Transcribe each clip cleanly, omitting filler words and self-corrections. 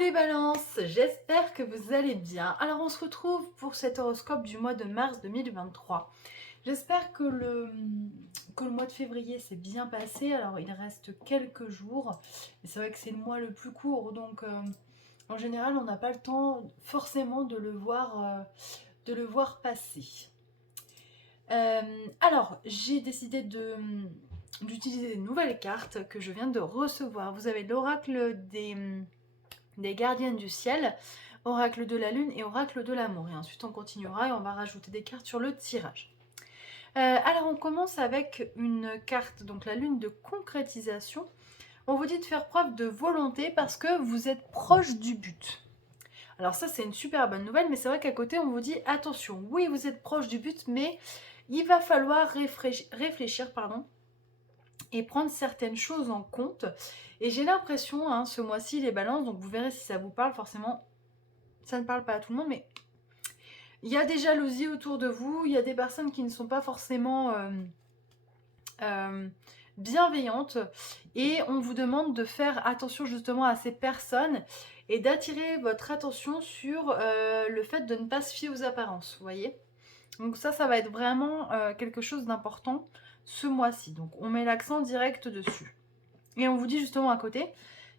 les balances, j'espère que vous allez bien. Alors on se retrouve pour cet horoscope du mois de mars 2023. J'espère que le mois de février s'est bien passé. Alors il reste quelques jours. Et c'est vrai que c'est le mois le plus court. Donc en général on n'a pas le temps forcément de le voir passer. Alors j'ai décidé d'utiliser des nouvelles cartes que je viens de recevoir. Vous avez l'oracle des gardiennes du ciel, oracle de la lune et oracle de l'amour. Et ensuite on continuera et on va rajouter des cartes sur le tirage. Alors on commence avec une carte, donc la lune de concrétisation. On vous dit de faire preuve de volonté parce que vous êtes proche du but. Alors ça c'est une super bonne nouvelle, mais c'est vrai qu'à côté on vous dit attention, oui vous êtes proche du but, mais il va falloir réfléchir et prendre certaines choses en compte. Et j'ai l'impression, ce mois-ci, les balances, donc vous verrez si ça vous parle, forcément, ça ne parle pas à tout le monde, mais il y a des jalousies autour de vous, il y a des personnes qui ne sont pas forcément bienveillantes, et on vous demande de faire attention justement à ces personnes et d'attirer votre attention sur le fait de ne pas se fier aux apparences, vous voyez. Donc ça va être vraiment quelque chose d'important ce mois-ci. Donc on met l'accent direct dessus. Et on vous dit justement à côté,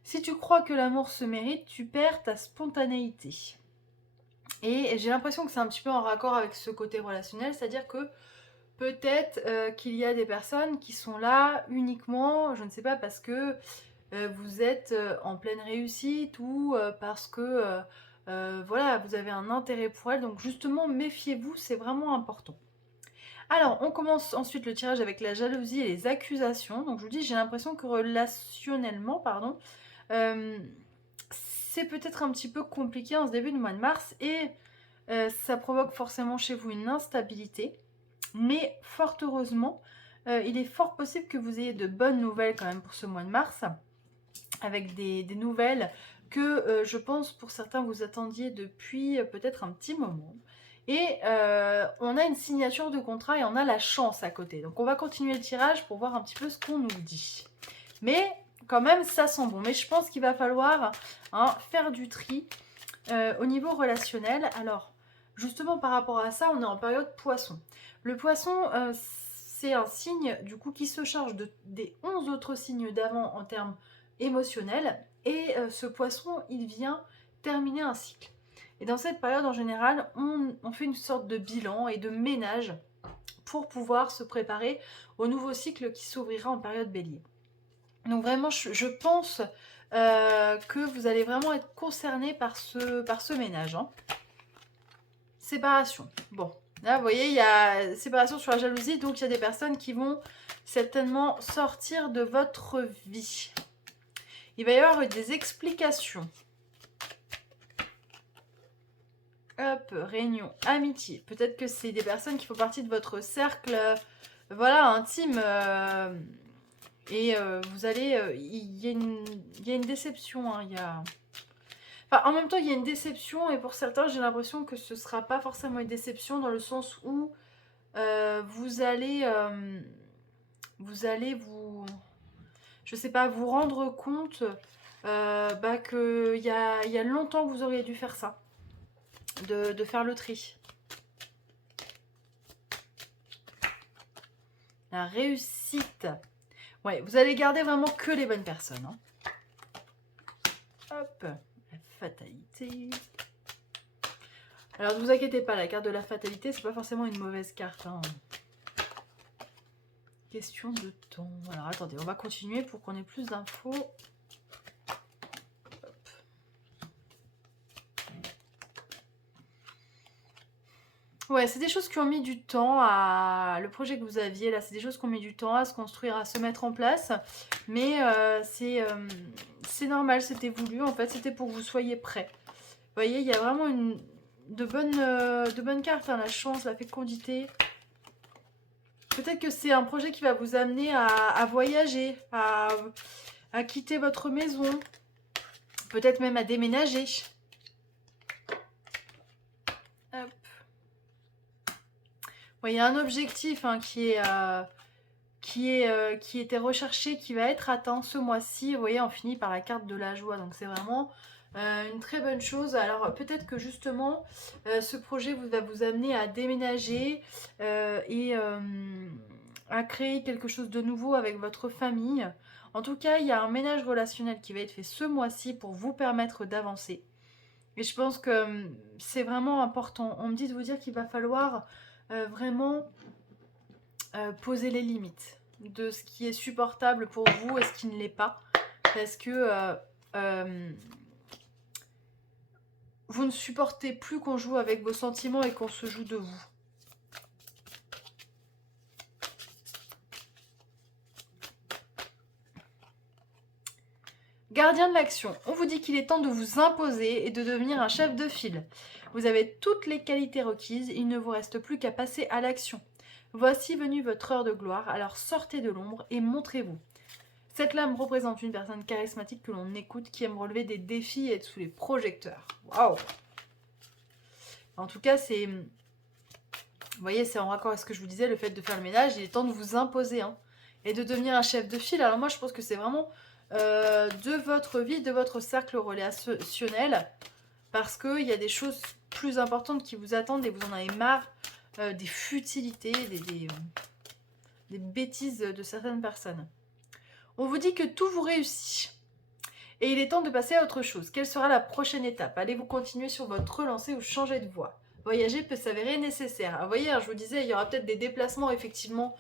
si tu crois que l'amour se mérite, tu perds ta spontanéité. Et j'ai l'impression que c'est un petit peu en raccord avec ce côté relationnel, c'est-à-dire que peut-être qu'il y a des personnes qui sont là uniquement, je ne sais pas, parce que vous êtes en pleine réussite ou parce que voilà, vous avez un intérêt pour elle. Donc justement, méfiez-vous, c'est vraiment important. Alors, on commence ensuite le tirage avec la jalousie et les accusations. Donc, je vous dis, j'ai l'impression que relationnellement, euh, c'est peut-être un petit peu compliqué en ce début de mois de mars et ça provoque forcément chez vous une instabilité. Mais fort heureusement, il est fort possible que vous ayez de bonnes nouvelles quand même pour ce mois de mars, avec des nouvelles que je pense pour certains vous attendiez depuis peut-être un petit moment. Et on a une signature de contrat et on a la chance à côté. Donc on va continuer le tirage pour voir un petit peu ce qu'on nous dit. Mais quand même, ça sent bon. Mais je pense qu'il va falloir faire du tri au niveau relationnel. Alors, justement par rapport à ça, on est en période poisson. Le poisson, c'est un signe du coup qui se charge des 11 autres signes d'avant en termes émotionnels. Et ce poisson, il vient terminer un cycle. Et dans cette période, en général, on fait une sorte de bilan et de ménage pour pouvoir se préparer au nouveau cycle qui s'ouvrira en période bélier. Donc vraiment, je pense que vous allez vraiment être concerné par ce ménage. Séparation. Bon, là, vous voyez, il y a séparation sur la jalousie, donc il y a des personnes qui vont certainement sortir de votre vie. Il va y avoir des explications. Hop, réunion, amitié. Peut-être que c'est des personnes qui font partie de votre cercle, voilà, intime. Et vous allez... Il y a une déception, il y a... Enfin, en même temps, il y a une déception, et pour certains, j'ai l'impression que ce ne sera pas forcément une déception, dans le sens où vous allez je sais pas, vous rendre compte qu'il y a longtemps que vous auriez dû faire ça, de faire le tri. La réussite. Ouais, vous allez garder vraiment que les bonnes personnes. Hop, la fatalité. Alors ne vous inquiétez pas, la carte de la fatalité, c'est pas forcément une mauvaise carte. Question de temps. Alors attendez, on va continuer pour qu'on ait plus d'infos. Ouais, c'est des choses qui ont mis du temps à... Le projet que vous aviez, là, c'est des choses qui ont mis du temps à se construire, à se mettre en place. Mais c'est normal, c'était voulu. En fait, c'était pour que vous soyez prêts. Vous voyez, il y a vraiment de bonnes cartes. La chance, la fécondité. Peut-être que c'est un projet qui va vous amener à voyager, à quitter votre maison. Peut-être même à déménager. Hop. Il y a un objectif qui était recherché, qui va être atteint ce mois-ci. Vous voyez, on finit par la carte de la joie. Donc c'est vraiment Une très bonne chose. Alors peut-être que justement ce projet va vous amener à déménager et à créer quelque chose de nouveau avec votre famille. En tout cas, il y a un ménage relationnel qui va être fait ce mois-ci pour vous permettre d'avancer. Et je pense que c'est vraiment important. On me dit de vous dire qu'il va falloir vraiment poser les limites de ce qui est supportable pour vous et ce qui ne l'est pas. Parce que vous ne supportez plus qu'on joue avec vos sentiments et qu'on se joue de vous. Gardien de l'action, on vous dit qu'il est temps de vous imposer et de devenir un chef de file. Vous avez toutes les qualités requises, il ne vous reste plus qu'à passer à l'action. Voici venue votre heure de gloire, alors sortez de l'ombre et montrez-vous. Cette lame représente une personne charismatique que l'on écoute, qui aime relever des défis et être sous les projecteurs. Waouh! En tout cas, c'est... Vous voyez, c'est en raccord avec ce que je vous disais, le fait de faire le ménage, il est temps de vous imposer et de devenir un chef de file. Alors moi, je pense que c'est vraiment de votre vie, de votre cercle relationnel, parce qu'il y a des choses plus importantes qui vous attendent et vous en avez marre des futilités, des bêtises de certaines personnes. On vous dit que tout vous réussit. Et il est temps de passer à autre chose. Quelle sera la prochaine étape? Allez-vous continuer sur votre lancée ou changer de voie? Voyager peut s'avérer nécessaire. Ah, vous voyez, je vous disais, il y aura peut-être des déplacements effectivement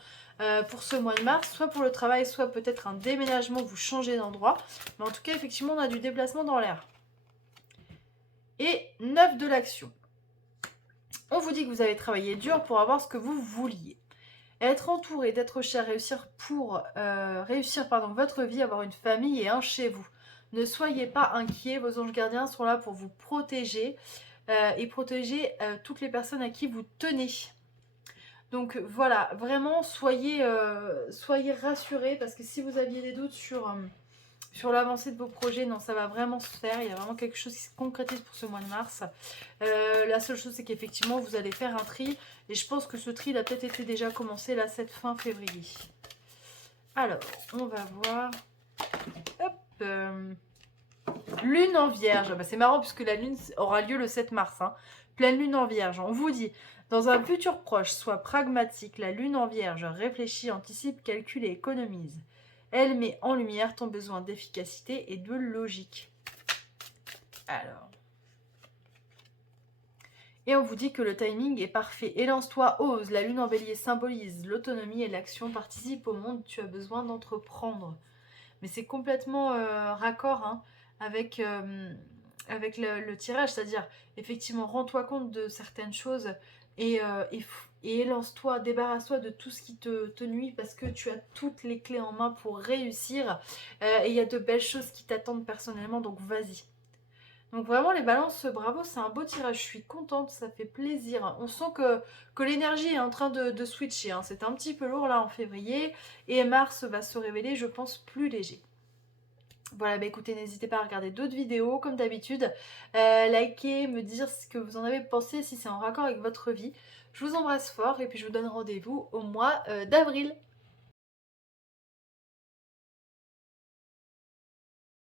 pour ce mois de mars, soit pour le travail, soit peut-être un déménagement, vous changez d'endroit. Mais en tout cas, effectivement, on a du déplacement dans l'air. Et 9 de l'action. On vous dit que vous avez travaillé dur pour avoir ce que vous vouliez. Être entouré, d'être cher, réussir votre vie, avoir une famille et un chez vous. Ne soyez pas inquiets, vos anges gardiens sont là pour vous protéger et protéger toutes les personnes à qui vous tenez. Donc voilà, vraiment soyez rassurés, parce que si vous aviez des doutes sur l'avancée de vos projets, non, ça va vraiment se faire. Il y a vraiment quelque chose qui se concrétise pour ce mois de mars. La seule chose, c'est qu'effectivement, vous allez faire un tri. Et je pense que ce tri, il a peut-être été déjà commencé là, cette fin février. Alors, on va voir. Hop. Lune en vierge. Bah, c'est marrant puisque la lune aura lieu le 7 mars. Hein. Pleine lune en vierge. On vous dit, dans un futur proche, sois pragmatique. La lune en vierge réfléchit, anticipe, calcule et économise. Elle met en lumière ton besoin d'efficacité et de logique. Alors. Et on vous dit que le timing est parfait. Élance-toi, ose. La lune en bélier symbolise l'autonomie et l'action. Participe au monde, tu as besoin d'entreprendre. Mais c'est complètement raccord hein, avec le tirage. C'est-à-dire, effectivement, rends-toi compte de certaines choses et élance-toi, débarrasse-toi de tout ce qui te nuit, parce que tu as toutes les clés en main pour réussir. Et il y a de belles choses qui t'attendent personnellement, donc vas-y. Donc vraiment les balances, bravo, c'est un beau tirage, je suis contente, ça fait plaisir. On sent que l'énergie est en train de switcher, hein. C'était un petit peu lourd là en février, et mars va se révéler, je pense, plus léger. Voilà, bah écoutez, n'hésitez pas à regarder d'autres vidéos, comme d'habitude. Likez, me dire ce que vous en avez pensé, si c'est en raccord avec votre vie. Je vous embrasse fort, et puis je vous donne rendez-vous au mois d'avril.